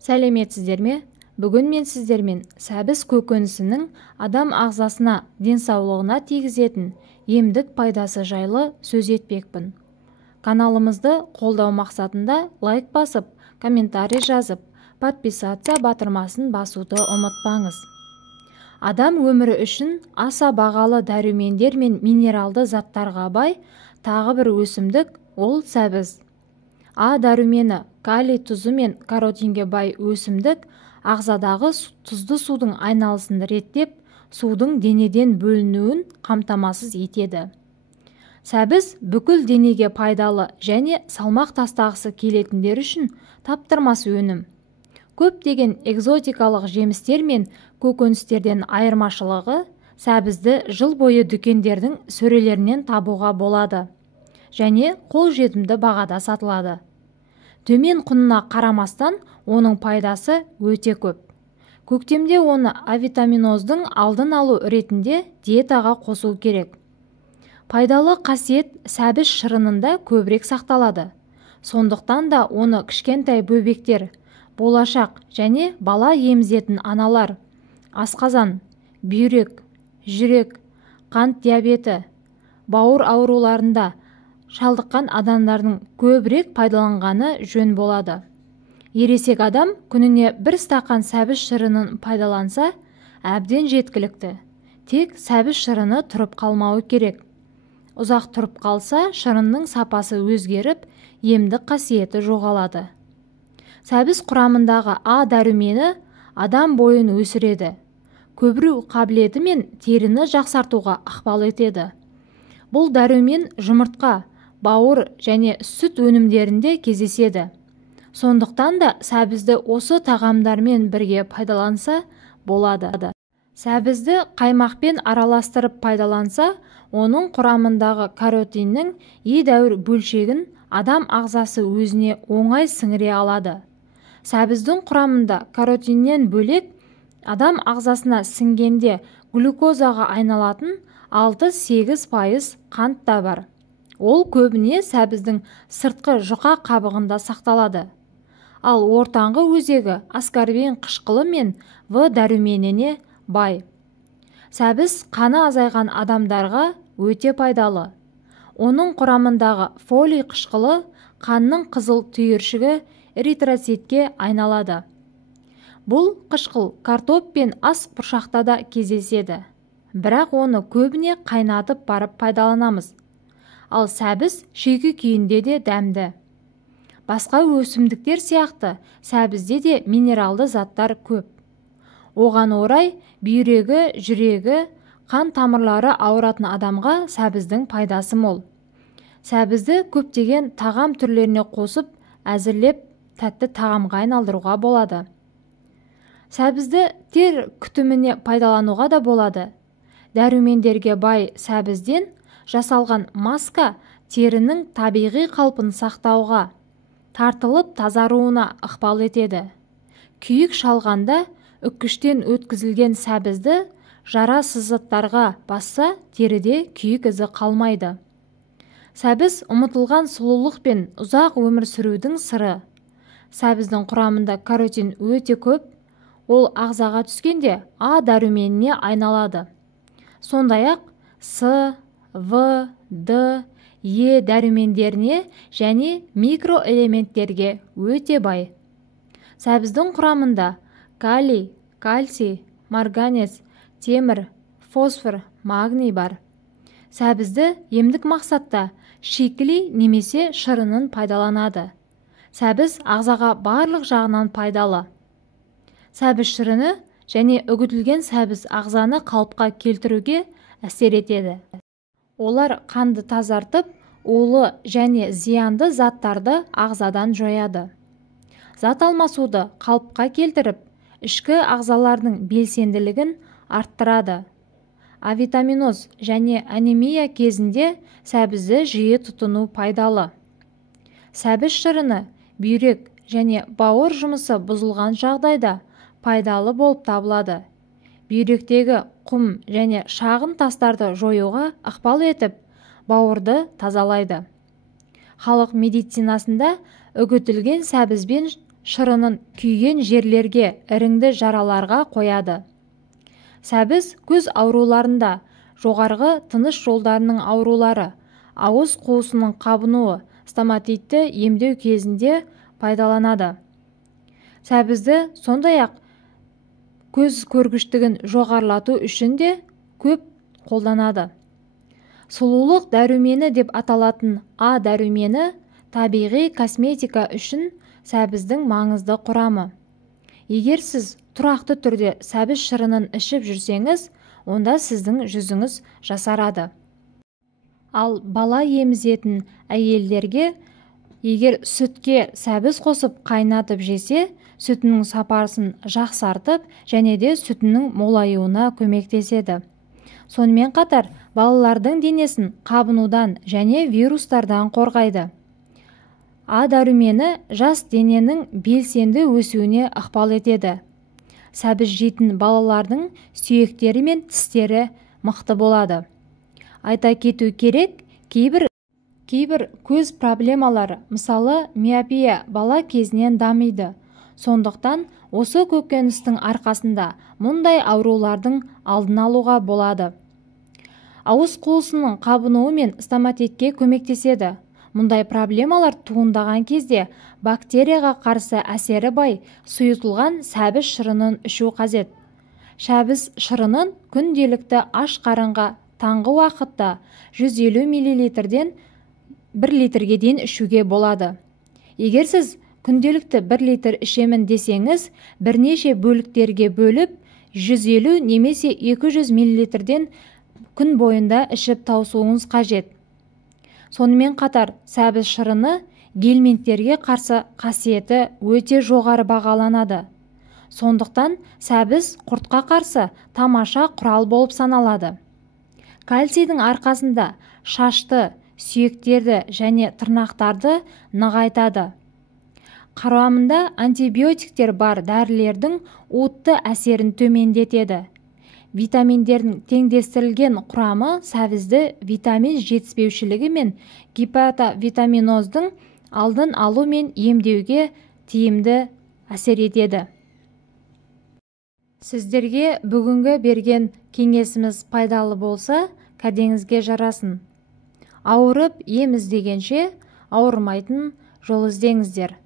Сәлеметсіздер ме? Бүгін мен сіздермен сәбіз көкөнісінің адам ағзасына, денсаулығына тигізетін емдік пайдасы жайлы сөз етпекпін. Каналымызды қолдау мақсатында лайк басып, комментарий жазып, подписация батырмасын басуды ұмытпаңыз. Адам өмірі үшін аса бағалы дәрумендер мен минералды заттарға бай тағы бір өсімдік ол сәбіз. А дәрумені калий тұзы мен каротинге бай өсімдік ағзадағы тұзды судың айналысын реттеп, судың денеден бөлінуін қамтамасыз етеді. Сәбіз бүкіл денеге пайдалы және салмақ тастағысы келетіндер үшін таптырмас өнім. Көптеген экзотикалық жемістер мен көкөністерден айырмашылығы сәбізді жыл бойы дүкендердің сөрелерінен табуға болады және қолжетімді бағада сатылады. Төмен құнына қарамастан оның пайдасы өте көп. Көктемде оны авитаминоздың алдын алу ретінде диетаға қосу керек. Пайдалы қасиет сәбіз шырынында көбірек сақталады. Сондықтан да оны кішкентай бөбектер, болашақ және бала емізетін аналар, асқазан, бүйрек, жүрек, қант диабеті, бауыр ауруларында шалдыққан адамдардың көбірек пайдаланғаны жөн болады. Ересек адам күніне бір стақан сәбіз шырынын пайдаланса, әбден жеткілікті. Тек сәбіз шырыны тұрып қалмауы керек. Ұзақ тұрып қалса, шырынның сапасы өзгеріп, емдік қасиеті жоғалады. Сәбіз құрамындағы А дәрумені адам бойын өсіреді. Көбіру қабілеті мен теріні жақсартуға ықпал етеді. Бұл дәрумен жұмыртқа, бауыр және сүт өнімдерінде кездеседі. Сондықтан да сәбізді осы тағамдармен бірге пайдаланса болады. Сәбізді қаймақпен араластырып пайдаланса, оның құрамындағы каротиннің едәуір бөлшегін адам ағзасы өзіне оңай сіңіре алады. Сәбіздің құрамында каротиннен бөлек адам ағзасына сіңгенде глюкозаға айналатын 6-8% қант та бар. Ол көбіне сәбіздің сыртқы жұқа қабығында сақталады. Ал ортаңғы өзегі аскорбин қышқылы мен В дәруменіне бай. Сәбіз қаны азайған адамдарға өте пайдалы. Оның құрамындағы фолий қышқылы қанның қызыл түйіршігі эритроцитке айналады. Бұл қышқыл картоп пен ас бұршақта да кездеседі. Бірақ оны көбіне қайнатып барып пайдаланамыз. Ал сәбіз шүйкі күйінде де дәмді. Басқа өсімдіктер сияқты сәбізде де минералды заттар көп. Оған орай бүйрегі, жүрегі, қан тамырлары ауыратын адамға сәбіздің пайдасы мол. Сәбізді көптеген тағам түрлеріне қосып, әзірлеп, тәтті тағамға айналдыруға болады. Сәбізді тер күтіміне пайдалануға да болады. Дәрумендерге бай сәбізден жасалған маска терінің табиғи қалпын сақтауға, тартылып тазаруына ықпал етеді. Күйік шалғанда үккіштен өткізілген сәбізді жара сызаттарға басса, теріде күйік ізі қалмайды. Сәбіз ұмытылған сұлулық пен ұзақ өмір сүрудің сыры. Сәбіздің құрамында каротин өте көп, ол ағзаға түскенде А дәруменіне айналады. Сондай-ақ С, В, Д, Е дәрумендеріне және микроэлементтерге өте бай. Сәбіздің құрамында калий, кальций, марганец, темір, фосфор, магний бар. Сәбізді емдік мақсатта шикіли немесе шырынын пайдаланады. Сәбіз ағзаға барлық жағынан пайдалы. Сәбіз шырыны және үгітілген сәбіз ағзаны қалыпқа келтіруге әсер етеді. Олар қанды тазартып, улы және зиянды заттарды ағзадан жояды. Зат алмасуды қалыпқа келтіріп, ішкі ағзалардың белсенділігін арттырады. Авитаминоз және анемия кезінде сәбізді жиі тұтыну пайдалы. Сәбіз шырыны бүйрек және бауыр жұмысы бұзылған жағдайда пайдалы болып табылады. Бүйректегі құм және шағын тастарды жоюға ықпал етіп, бауырды тазалайды. Халық медицинасында үгітілген сәбізбен шырынын күйген жерлерге іріңді жараларға қояды. Сәбіз көз ауруларында, жоғарғы тыныс жолдарының аурулары, ауыз қуысының қабынуы, стоматитті емдеу кезінде пайдаланады. Сәбізді сондай-ақ көз көргіштігін жоғарылату үшін де көп қолданады. Сұлулық дәрумені деп аталатын А дәрумені табиғи косметика үшін сәбіздің маңызды құрамы. Егер сіз тұрақты түрде сәбіз шырынын ішіп жүрсеңіз, онда сіздің жүзіңіз жасарады. Ал бала емізетін әйелдерге егер сүтке сәбіз қосып қайнатып жесе, сүтінің сапасын жақсартып және де сүтінің молаюына көмектеседі. Сонымен қатар балалардың денесін қабынудан және вирустардан қорғайды. А дәрумені жас дененің белсенді өсуіне ықпал етеді. Сәбіз жейтін балалардың сүйектері мен тістері мықты болады. Айта кету керек, кейбір көз проблемалары, мысалы миопия бала кезінен дамиды. Сондықтан осы көкөністің арқасында мұндай аурулардың алдын алуға болады. Ауыз қуысының қабынуы мен стоматитке көмектеседі. Мұндай проблемалар туындаған кезде бактерияға қарсы әсері бай сұйытылған сәбіз шырынын ішу қажет. Сәбіз шырынын күнделікті аш қарынға таңғы уақытта 150 мл-ден 1 литрге дейін ішуге болады. Егер сіз күнделікті 1 литр ішемін десеңіз, бірнеше бөліктерге бөліп 150 немесе 200 мл-ден күн бойында ішіп таусуыңыз қажет. Сонымен қатар сәбіз шырыны гельминттерге қарсы қасиеті өте жоғары бағаланады. Сондықтан сәбіз құртқа қарсы тамаша құрал болып саналады. Кальцийдің арқасында шашты, сүйектерді және тырнақтарды нығайтады. Құрамында антибиотиктер бар дәрілердің уытты әсерін төмендетеді. Витаминдердің теңдестірілген құрамы сәбізді витамин жетіспеушілігі мен гипотавитаминоздың алдын алу мен емдеуге тиімді әсер етеді. Сіздерге бүгінгі берген кеңесіміз пайдалы болса, кәдеңізге жарасын. Ауырып ем іздегенше ауырмайтын жол іздеңіздер.